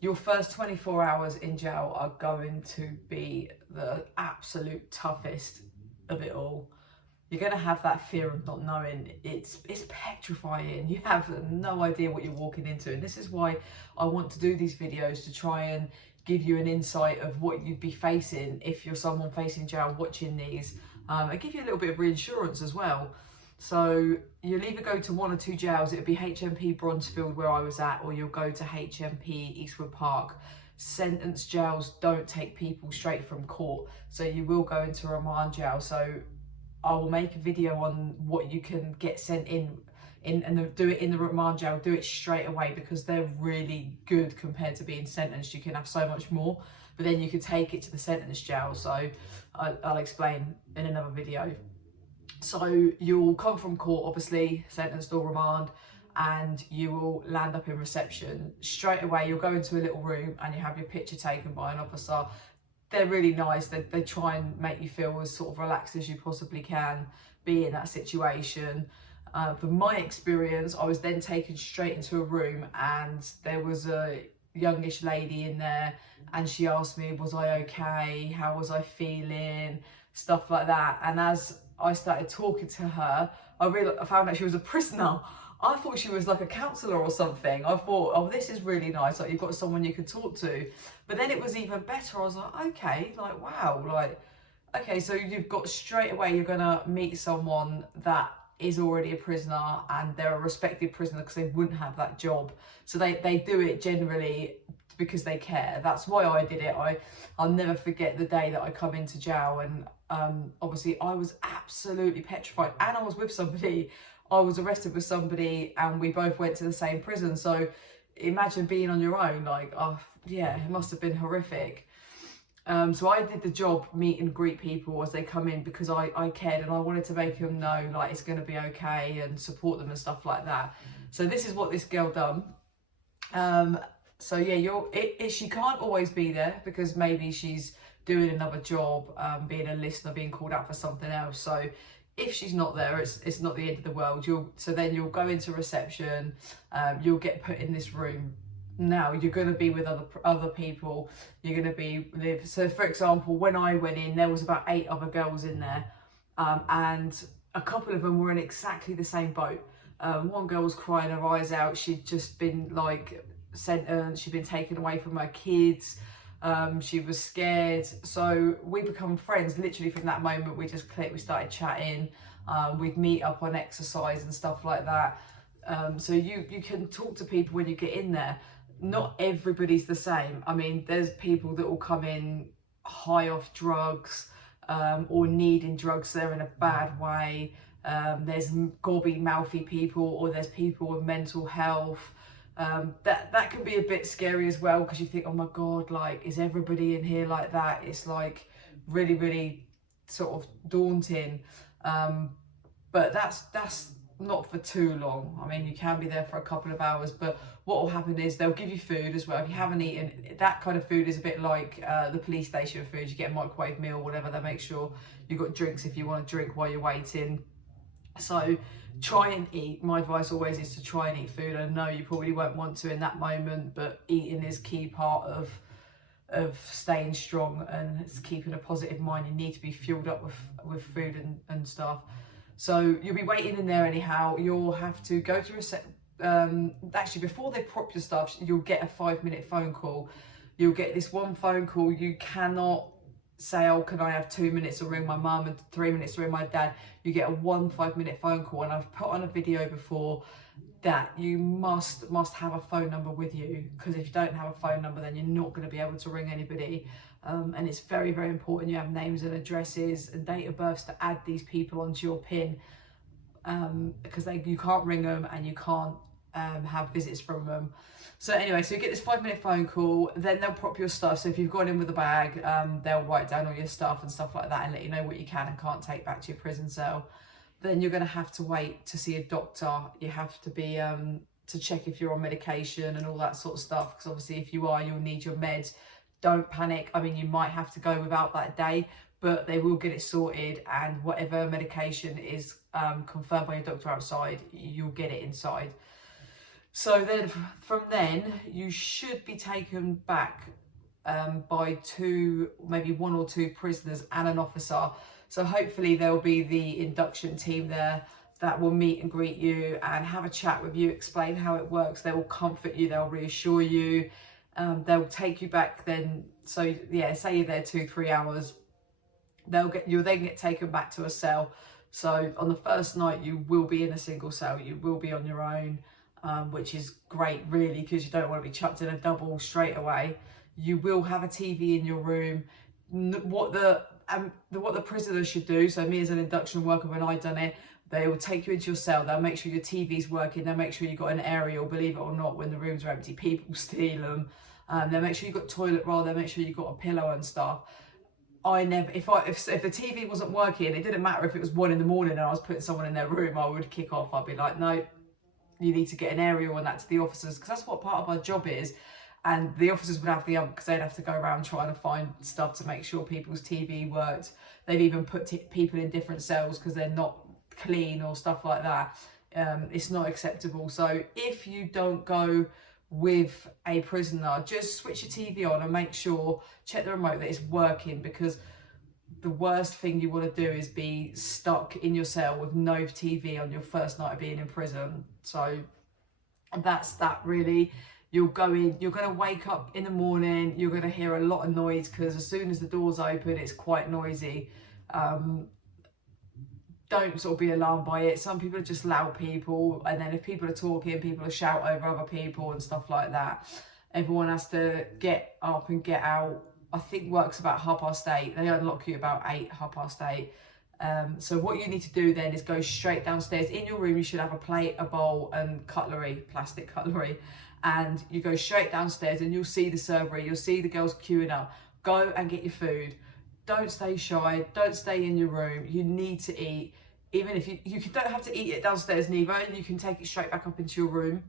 Your first 24 hours in jail are going to be the absolute toughest of it all. You're going to have that fear of not knowing. It's petrifying. You have no idea what you're walking into. And this is why I want to do these videos, to try and give you an insight of what you'd be facing if you're someone facing jail watching these, and give you a little bit of reassurance as well. So you'll either go to one or two jails. It'll be HMP Bronzefield where I was at, or you'll go to HMP Eastwood Park. Sentence jails don't take people straight from court, so you will go into a remand jail. So I will make a video on what you can get sent in and do it in the remand jail. Do it straight away, because they're really good compared to being sentenced. You can have so much more, but then you can take it to the sentence jail. So I'll explain in another video. So you'll come from court, obviously, sentenced or remand, and you will land up in reception. Straight away, you'll go into a little room and you have your picture taken by an officer. They're really nice. They try and make you feel as sort of relaxed as you possibly can be in that situation. From my experience, I was then taken straight into a room, and there was a youngish lady in there, and she asked me, was I okay? How was I feeling? Stuff like that. And as I started talking to her, I found out she was a prisoner. I thought she was like a counsellor or something. I thought, oh, this is really nice, like you've got someone you can talk to. But then it was even better. I was like, okay, like, wow, like, okay, so you've got straight away, you're gonna meet someone that is already a prisoner, and they're a respected prisoner, because they wouldn't have that job. So they do it generally because they care. That's why I did it. I'll never forget the day that I come into jail, and obviously I was absolutely petrified, and I was with somebody. I was arrested with somebody, and we both went to the same prison. So imagine being on your own. Like, oh yeah, it must have been horrific. So I did the job, meet and greet people as they come in, because I cared, and I wanted to make them know like it's going to be okay and support them and stuff like that. So this is what this girl done. So yeah, she can't always be there, because maybe she's doing another job, being a listener, being called out for something else. So if she's not there, it's not the end of the world. So then you'll go into reception, you'll get put in this room. Now you're going to be with other people. You're going to live. So for example, when I went in, there was about 8 other girls in there, and a couple of them were in exactly the same boat. One girl was crying her eyes out. She'd just been like sentenced. She'd been taken away from her kids. She was scared. So we become friends literally from that moment. We just clicked. We started chatting. We'd meet up on exercise and stuff like that. So you can talk to people when you get in there. Not everybody's the same. I mean, there's people that will come in high off drugs, or needing drugs. They're in a bad way. There's gobby, mouthy people, or there's people with mental health. That can be a bit scary as well, because you think, oh my God, like, is everybody in here like that? It's like really, really sort of daunting. But that's not for too long. I mean, you can be there for a couple of hours, but what will happen is they'll give you food as well. If you haven't eaten, that kind of food is a bit like the police station food. You get a microwave meal or whatever. They make sure you've got drinks if you want to drink while you're waiting. So try and eat. My advice always is to try and eat food. I know you probably won't want to in that moment, but eating is key part of staying strong, and it's keeping a positive mind. You need to be fueled up with food and stuff. So you'll be waiting in there anyhow. You'll have to go to actually before they prop your stuff, you'll get a 5-minute phone call. You'll get this one phone call. You cannot say, oh, can I have 2 minutes to ring my mum and 3 minutes to ring my dad? You get a 5-minute phone call. And I've put on a video before that you must have a phone number with you, because if you don't have a phone number, then you're not going to be able to ring anybody. And it's very, very important you have names and addresses and date of births to add these people onto your PIN, because you can't ring them and you can't have visits from them. So anyway, so you get this 5-minute phone call, then they'll prop your stuff. So if you've gone in with a bag, they'll write down all your stuff and stuff like that, and let you know what you can and can't take back to your prison cell. Then you're going to have to wait to see a doctor. You have to be to check if you're on medication and all that sort of stuff, because obviously if you are, you'll need your meds. Don't panic. I mean, you might have to go without that day, but they will get it sorted, and whatever medication is confirmed by your doctor outside, you'll get it inside. So then from then you should be taken back by maybe one or two prisoners and an officer. So hopefully there'll be the induction team there that will meet and greet you and have a chat with you, explain how it works. They will comfort you, they'll reassure you, they'll take you back then. So yeah, say you're there 2-3 hours, you'll then get taken back to a cell. So on the first night you will be in a single cell, you will be on your own, which is great really, because you don't want to be chucked in a double straight away. You will have a TV in your room. What the prisoners should do, so me as an induction worker, when I done it, they will take you into your cell, they'll make sure your TV's working, they'll make sure you've got an aerial. Believe it or not, when the rooms are empty, people steal them. They'll make sure you've got toilet roll, they'll make sure you've got a pillow and stuff. I never, if the TV wasn't working, it didn't matter if it was 1 in the morning and I was putting someone in their room, I would kick off. I'd be like, no, you need to get an aerial and that to the officers, because that's what part of our job is. And the officers would have the because they'd have to go around trying to find stuff to make sure people's TV worked. They've even put people in different cells because they're not clean or stuff like that. It's not acceptable. So if you don't go with a prisoner, just switch your TV on and make sure, check the remote that it's working, because the worst thing you want to do is be stuck in your cell with no TV on your first night of being in prison. So that's that really. You'll go in, you're going to wake up in the morning, you're going to hear a lot of noise, because as soon as the doors open, it's quite noisy. Don't sort of be alarmed by it. Some people are just loud people, and then if people are talking, people will shout over other people and stuff like that. Everyone has to get up and get out. I think work's about 8:30. They unlock you about 8:30. So what you need to do then is go straight downstairs. In your room, you should have a plate, a bowl and cutlery, plastic cutlery. And you go straight downstairs and you'll see the servery, you'll see the girls queuing up. Go and get your food. Don't stay shy, don't stay in your room. You need to eat. Even if you don't have to eat it downstairs neither, you can take it straight back up into your room.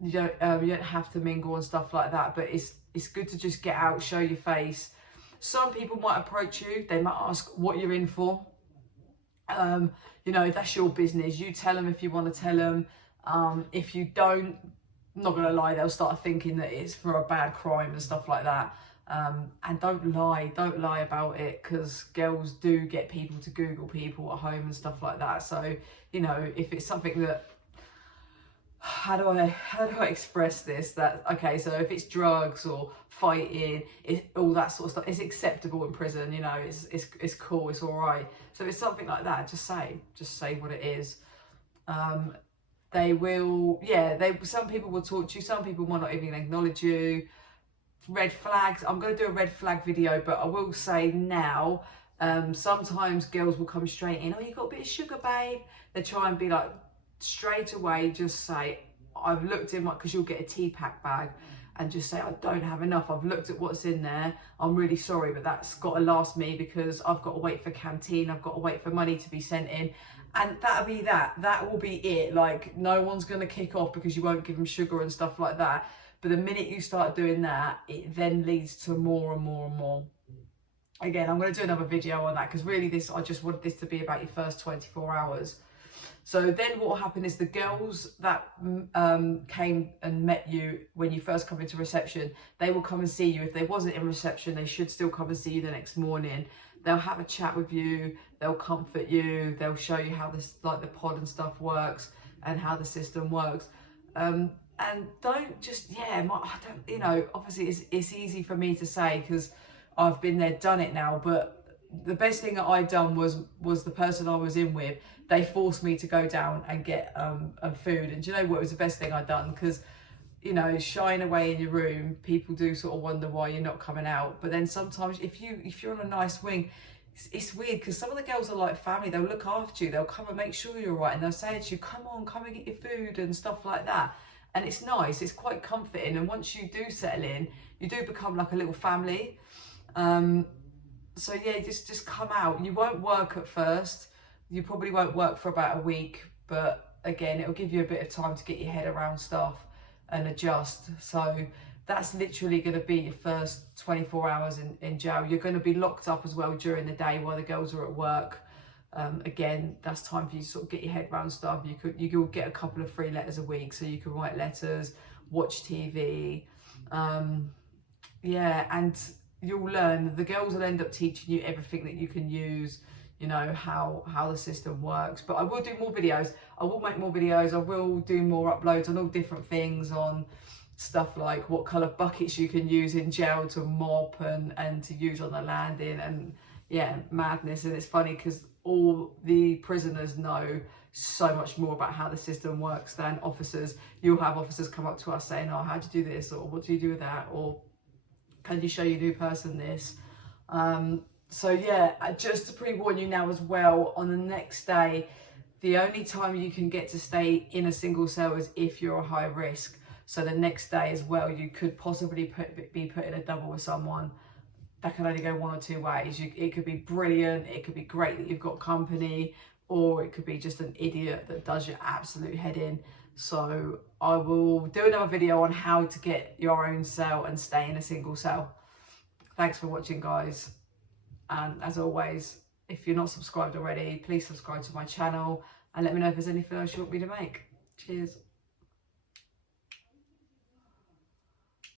You don't have to mingle and stuff like that, but it's good to just get out, show your face. Some people might approach you, they might ask what you're in for. You know, that's your business. You tell them if you want to tell them. If you don't, I'm not gonna lie, they'll start thinking that it's for a bad crime and stuff like that. And don't lie about it, because girls do get people to Google people at home and stuff like that. So, you know, if it's something that, how do I express this? That, okay, so if it's drugs or fighting, all that sort of stuff, it's acceptable in prison, you know, it's cool, it's all right. So if it's something like that, just say what it is. They will, some people will talk to you, some people might not even acknowledge you. Red flags, I'm going to do a red flag video, but I will say now, sometimes girls will come straight in, oh, you got a bit of sugar, babe? They try and be like, straight away, just say, I've looked in my, because you'll get a tea pack bag, and just say, I don't have enough, I've looked at what's in there, I'm really sorry, but that's got to last me, because I've got to wait for canteen, I've got to wait for money to be sent in. And that'll be that will be it. Like, no one's going to kick off because you won't give them sugar and stuff like that. But the minute you start doing that, it then leads to more and more and more. Again, I'm going to do another video on that, because really I just wanted this to be about your first 24 hours. So then what will happen is the girls that came and met you when you first come into reception, they will come and see you. If they wasn't in reception, they should still come and see you the next morning. They'll have a chat with you, they'll comfort you, they'll show you how this, like the pod and stuff works and how the system works. And don't just, you know, obviously it's easy for me to say because I've been there, done it now, but the best thing that I done was the person I was in with, they forced me to go down and get food. And do you know what, it was the best thing I'd done, because, you know, shying away in your room, people do sort of wonder why you're not coming out. But then sometimes if you're on a nice wing, it's weird, because some of the girls are like family, they'll look after you, they'll come and make sure you're all right, and they'll say to you, come on, come and get your food and stuff like that. And it's nice, it's quite comforting, and once you do settle in, you do become like a little family. So yeah, just come out. You won't work at first, you probably won't work for about a week, but again, it'll give you a bit of time to get your head around stuff and adjust. So that's literally going to be your first 24 hours in jail. You're going to be locked up as well during the day while the girls are at work. Again, that's time for you to sort of get your head around stuff. You'll get a couple of free letters a week, so you can write letters, watch TV, yeah, and you'll learn. The girls will end up teaching you everything that you can use, you know, how the system works. But I will do more videos. I will make more videos. I will do more uploads on all different things, on stuff like what colour buckets you can use in jail to mop and to use on the landing, and yeah, madness. And it's funny because all the prisoners know so much more about how the system works than officers. You'll have officers come up to us saying, oh, how do you do this, or what do you do with that, or can you show your new person this? So yeah, just to pre-warn you now as well, on the next day, the only time you can get to stay in a single cell is if you're a high risk. So the next day as well, you could possibly be put in a double with someone. That can only go one or two ways. It could be brilliant, it could be great that you've got company, or it could be just an idiot that does your absolute head in. So I will do another video on how to get your own cell and stay in a single cell. Thanks for watching, guys. And as always, if you're not subscribed already, please subscribe to my channel and let me know if there's anything else you want me to make. Cheers.